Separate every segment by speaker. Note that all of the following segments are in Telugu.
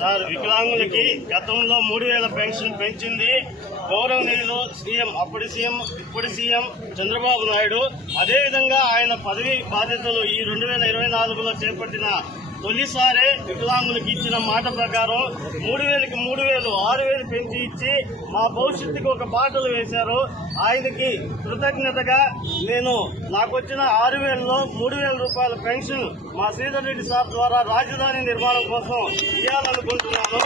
Speaker 1: సార్ వికలాంగులకి గతంలో మూడు వేల పెన్షన్ పెంచింది. గౌరవనీయులు సీఎం అప్పటి సీఎం ఇప్పటి సీఎం చంద్రబాబు నాయుడు. అదేవిధంగా ఆయన పదవి బాధ్యతలు ఈ రెండు వేల ఇరవై నాలుగులో చేపట్టిన తొలిసారే వికలాంగులకు ఇచ్చిన మాట ప్రకారం మూడు వేలకి మూడు వేలు ఆరు వేలు పెంచి ఇచ్చి మా భవిష్యత్తుకి ఒక బాటలు వేశారు. ఆయనకి కృతజ్ఞతగా నేను నాకు వచ్చిన ఆరు వేలలో మూడు వేల రూపాయల పెన్షన్ మా శ్రీధర్ రెడ్డి సార్ ద్వారా రాజధాని నిర్మాణం కోసం ఇవ్వాలనుకుంటున్నాను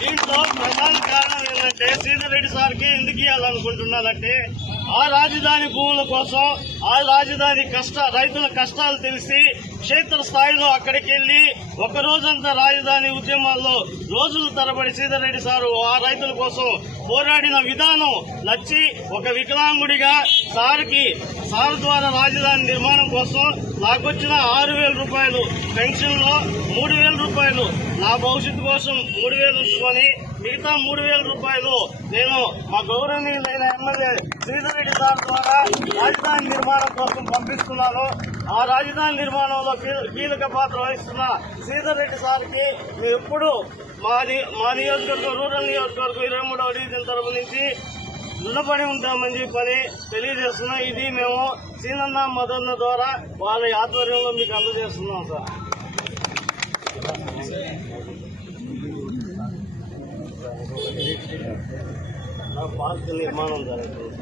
Speaker 1: దీంట్లో ప్రధాన కారణం ఏంటంటే శ్రీధర్ రెడ్డి సార్కి ఎందుకు ఇవ్వాలనుకుంటున్నానంటే ఆ రాజధాని భూముల కోసం ఆ రాజధాని కష్ట రైతుల కష్టాలు తెలిసి క్షేత్ర స్థాయిలో అక్కడికి వెళ్ళి ఒక రోజంతా రాజధాని ఉద్యమాల్లో రోజుల తరబడి సీతారెడ్డి సారు ఆ రైతుల కోసం పోరాడిన విధానం నచ్చి ఒక వికలాంగుడిగా సార్కి సార్ ద్వారా రాజధాని నిర్మాణం కోసం నాకు వచ్చిన ఆరు వేల రూపాయలు పెన్షన్లో మూడు వేల రూపాయలు నా భవిష్యత్తు కోసం మూడు వేలు ఉంచుకొని మిగతా మూడు వేల రూపాయలు నేను మా గౌరవనీయులైన ఎమ్మెల్యే శ్రీధర్ రెడ్డి సార్ ద్వారా రాజధాని నిర్మాణం కోసం పంపిస్తున్నాను. ఆ రాజధాని నిర్మాణంలో కీలక పాత్ర వహిస్తున్న శ్రీధర్ రెడ్డి సార్కి మేము ఎప్పుడు మా మా నియోజకవర్గం రూరల్ నియోజకవర్గం ఇరవై మూడవ డివిజన్ తరపు నుంచి రుణపడి ఉంటామని చెప్పని తెలియజేస్తున్నాం. ఇది మేము సీనన్న మదన్న ద్వారా వాళ్ళ ఆధ్వర్యంలో మీకు అందజేస్తున్నాం సార్. పార్క్ నిర్మాణం జరుగుతుంది.